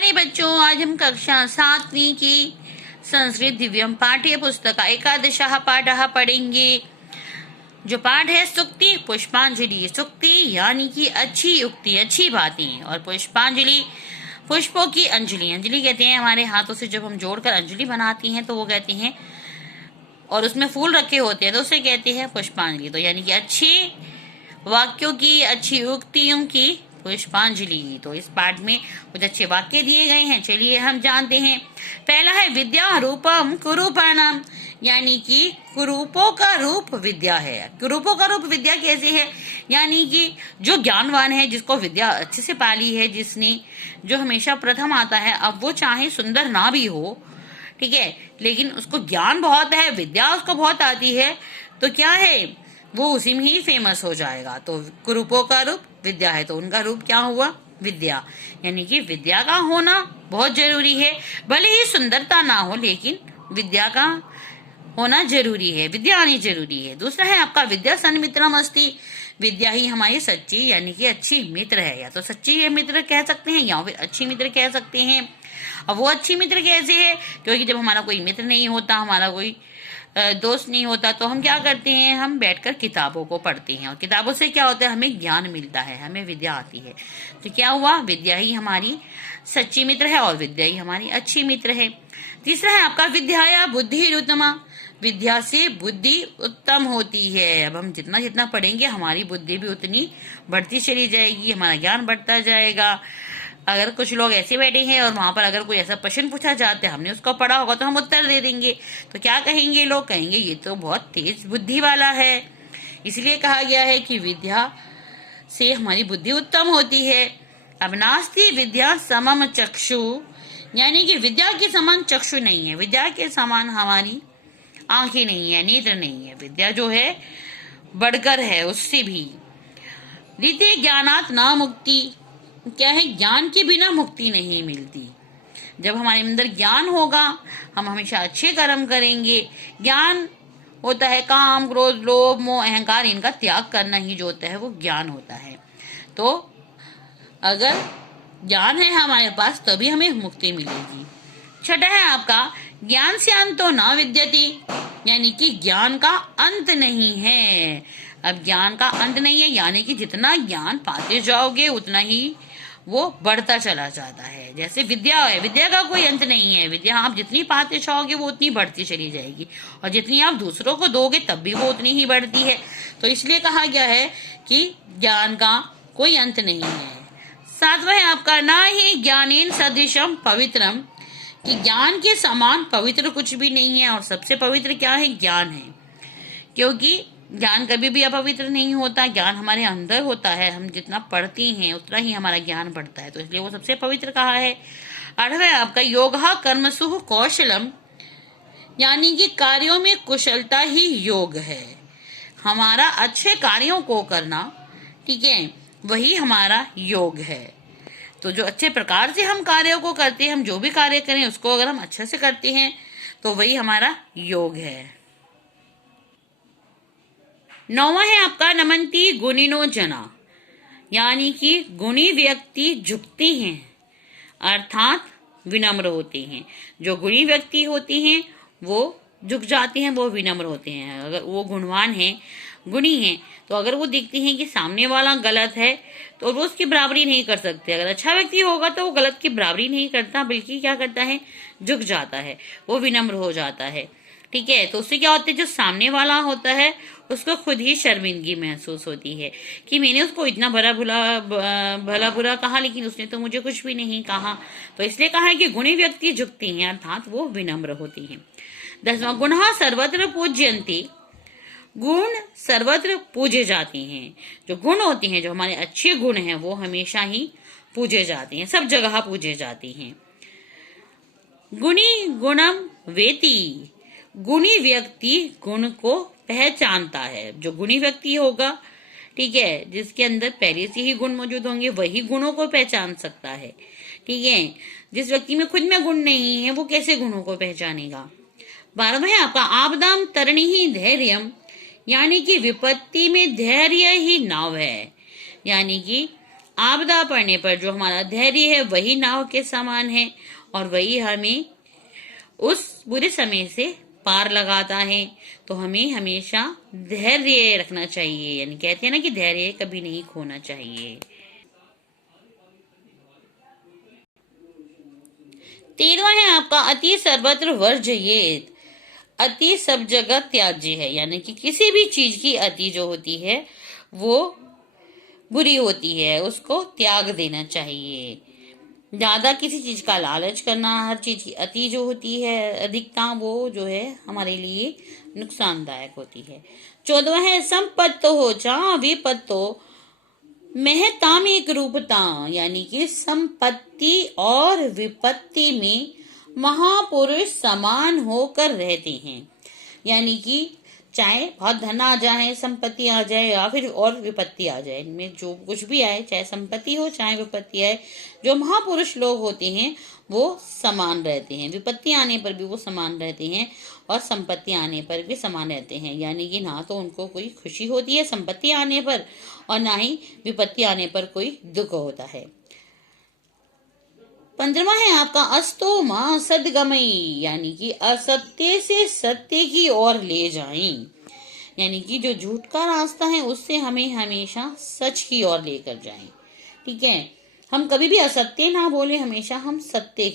प्यारे बच्चों, आज हम कक्षा 7वीं की संस्कृत दिव्यम पाठ्य पुस्तक एकादशः पाठः पढ़ेंगे। जो पाठ है सुक्ति पुष्पांजलि। सुक्ति यानी कि अच्छी उक्ति, अच्छी बातें, और पुष्पांजलि पुष्पों की अंजलि। अंजलि कहते हैं हमारे हाथों से जब हम जोड़कर अंजलि बनाती हैं तो वो कहते हैं, और उसमें फूल रखे होते हैं तो उसे कहते हैं पुष्पांजलि। तो यानी कि अच्छे वाक्यों की, अच्छी उक्तियों की पुष्पांजलि। तो इस पाठ में कुछ अच्छे वाक्य दिए गए हैं, चलिए हम जानते हैं। पहला है विद्या रूपम कुरूपाणाम, यानी कि कुरूपों का रूप विद्या है। कुरूपों का रूप विद्या कैसे है? यानी कि जो ज्ञानवान है, जिसको विद्या अच्छे से पाली है, जिसने जो हमेशा प्रथम आता है, अब वो चाहे सुंदर ना भी हो, ठीक है, लेकिन उसको ज्ञान बहुत है, विद्या उसको बहुत आती है, तो क्या है, वो उसी में ही फेमस हो जाएगा। तो कुरूपों का रूप विद्या है, तो उनका रूप क्या हुआ? विद्या। यानी कि विद्या का होना बहुत जरूरी है। भले ही सुंदरता ना हो, लेकिन विद्या का होना जरूरी है, विद्या आनी जरूरी है। दूसरा है आपका विद्या सन्मित्रम अस्ति। विद्या ही हमारी सच्ची यानी कि अच्छी मित्र है। या तो सच्ची मित्र कह सकते हैं या फिर अच्छी मित्र कह सकते हैं। अब वो अच्छी मित्र कैसे है? क्योंकि जब हमारा कोई मित्र नहीं होता, हमारा कोई दोस्त नहीं होता, तो हम क्या करते हैं? हम बैठकर किताबों को पढ़ते हैं, और किताबों से क्या होता है? हमें ज्ञान मिलता है, हमें विद्या आती है। तो क्या हुआ? विद्या ही हमारी सच्ची मित्र है और विद्या ही हमारी अच्छी मित्र है। तीसरा है आपका विद्याया बुद्धि उत्तमा। विद्या से बुद्धि उत्तम होती है। अब हम जितना जितना पढ़ेंगे हमारी बुद्धि भी उतनी बढ़ती चली जाएगी, हमारा ज्ञान बढ़ता जाएगा। अगर कुछ लोग ऐसे बैठे हैं और वहां पर अगर कोई ऐसा प्रश्न पूछा जाता है, हमने उसको पढ़ा होगा तो हम उत्तर दे देंगे, तो क्या कहेंगे लोग? कहेंगे ये तो बहुत तेज बुद्धि वाला है। इसलिए कहा गया है कि विद्या से हमारी बुद्धि उत्तम होती है। अब नास्ति विद्या समम चक्षु, यानी कि विद्या के समान चक्षु नहीं है, विद्या के समान हमारी आंखें नहीं है, नेत्र नहीं है। विद्या जो है बढ़कर है उससे भी। द्वितीय ज्ञानात न मुक्ति, क्या है? ज्ञान के बिना मुक्ति नहीं मिलती। जब हमारे अंदर ज्ञान होगा, हम हमेशा अच्छे कर्म करेंगे। ज्ञान होता है काम, क्रोध, लोभ, मोह, अहंकार, इनका त्याग करना ही जो होता है वो ज्ञान होता है। तो अगर ज्ञान है हमारे पास तभी हमें मुक्ति मिलेगी। छठा है आपका ज्ञान से अंतो न विद्यति, यानी कि ज्ञान का अंत नहीं है। अब ज्ञान का अंत नहीं है, यानी कि जितना ज्ञान पाते जाओगे उतना ही वो बढ़ता चला जाता है। जैसे विद्या है, विद्या का कोई अंत नहीं है। विद्या आप जितनी पाते जाओगे वो उतनी बढ़ती चली जाएगी, और जितनी आप दूसरों को दोगे तब भी वो उतनी ही बढ़ती है। तो इसलिए कहा गया है कि ज्ञान का कोई अंत नहीं है। सातवां है आपका ना ही ज्ञानेन सदृशम पवित्रम, कि ज्ञान के समान पवित्र कुछ भी नहीं है। और सबसे पवित्र क्या है? ज्ञान है, क्योंकि ज्ञान कभी भी अपवित्र नहीं होता। ज्ञान हमारे अंदर होता है, हम जितना पढ़ते हैं उतना ही हमारा ज्ञान बढ़ता है, तो इसलिए वो सबसे पवित्र कहा है। आठवां आपका योगः कर्मसु कौशलम, यानी कि कार्यों में कुशलता ही योग है। हमारा अच्छे कार्यों को करना, ठीक है, वही हमारा योग है। तो जो अच्छे प्रकार से हम कार्यों को करते हैं, हम जो भी कार्य करें उसको अगर हम अच्छे से करते हैं तो वही हमारा योग है। नौवां है आपका नमंती गुणिनो जना, यानी कि गुणी व्यक्ति झुकते हैं, अर्थात विनम्र होते हैं। जो गुणी व्यक्ति होते हैं वो झुक जाते हैं, वो विनम्र होते हैं। अगर वो गुणवान है, गुणी है, तो अगर वो देखते हैं कि सामने वाला गलत है तो वो उसकी बराबरी नहीं कर सकते। अगर अच्छा व्यक्ति होगा तो वो गलत की बराबरी नहीं करता, बल्कि क्या करता है? झुक जाता है, वो विनम्र हो जाता है, ठीक है। तो उससे क्या होता है? जो सामने वाला होता है उसको खुद ही शर्मिंदगी महसूस होती है कि मैंने उसको इतना भला बुरा कहा, लेकिन उसने तो मुझे कुछ भी नहीं कहा। तो इसलिए कहा है कि गुणी व्यक्ति झुकते हैं, अर्थात वो विनम्र होती हैं। 10वां गुणः सर्वत्र पूज्यन्ते, गुण सर्वत्र पूजे जाते हैं। जो गुण होते हैं, जो हमारे अच्छे गुण हैं, वो हमेशा ही पूजे जाते हैं, सब जगह पूजे जाते हैं। गुणी गुणम वेति, गुणी व्यक्ति गुण को पहचानता है। जो गुणी व्यक्ति होगा, ठीक है, जिसके अंदर पहले से ही गुण मौजूद होंगे, वही गुणों को पहचान सकता है, ठीक है। जिस व्यक्ति में खुद में गुण नहीं है वो कैसे गुणों को पहचानेगा? 12वां है आपका आपदाम तरणी ही धैर्यम, यानी कि विपत्ति में धैर्य ही नाव है। यानी कि आपदा पड़ने पर जो हमारा धैर्य है वही नाव के समान है और वही हमें उस बुरे समय से पार लगाता है। तो हमें हमेशा धैर्य रखना चाहिए, यानी कहते हैं ना कि धैर्य कभी नहीं खोना चाहिए। 13वां है आपका अति सर्वत्र वर्जयेत। अति सब जगह त्याज्य है, यानी कि किसी भी चीज की अति जो होती है वो बुरी होती है, उसको त्याग देना चाहिए। ज्यादा किसी चीज का लालच करना, हर चीज की अति जो होती है, अधिकता, वो जो है हमारे लिए नुकसानदायक होती है। 14वां है संपत्तो हो चा विपत्तो महताम एक रूपता, यानी कि संपत्ति और विपत्ति में महापुरुष समान होकर रहते हैं। यानी कि चाहे बहुत धन आ जाए, संपत्ति आ जाए या फिर और विपत्ति आ जाए, इनमें जो कुछ भी आए, चाहे संपत्ति हो चाहे विपत्ति आए, जो महापुरुष लोग होते हैं वो समान रहते हैं। विपत्ति आने पर भी वो समान रहते हैं और संपत्ति आने पर भी समान रहते हैं। यानी कि ना तो उनको कोई खुशी होती है संपत्ति आने पर और ना ही विपत्ति आने पर कोई दुख होता है। 15वां है आपका अस्तो मां सदगमई, यानी कि असत्य से सत्य की ओर ले जाएं। यानी कि जो झूठ का रास्ता है उससे हमें हमेशा सच की ओर लेकर जाएं। ठीक है, हम कभी भी असत्य ना बोले, हमेशा हम सत्य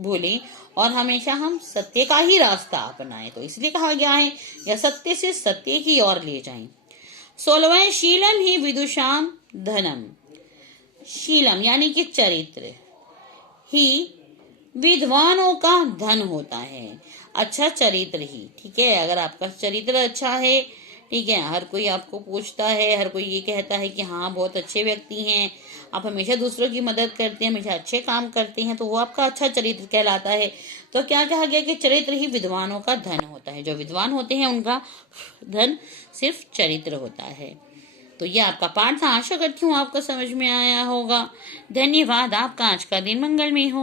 बोले और हमेशा हम सत्य का ही रास्ता अपनाएं। तो इसलिए कहा गया है या सत्य से सत्य की ओर ले जाएं। 16वां शीलम ही विदुषाम धनम। शीलम यानी कि चरित्र ही विद्वानों का धन होता है। अच्छा चरित्र ही, ठीक है, अगर आपका चरित्र अच्छा है, ठीक है, हर कोई आपको पूछता है, हर कोई ये कहता है कि हाँ बहुत अच्छे व्यक्ति हैं, आप हमेशा दूसरों की मदद करते हैं, हमेशा अच्छे काम करते हैं, तो वो आपका अच्छा चरित्र कहलाता है। तो क्या कहा गया कि चरित्र ही विद्वानों का धन होता है। जो विद्वान होते हैं उनका धन सिर्फ चरित्र होता है। तो ये आपका पाठ था, आशा करती हूँ आपको समझ में आया होगा। धन्यवाद, आपका आज का दिन मंगलमय हो।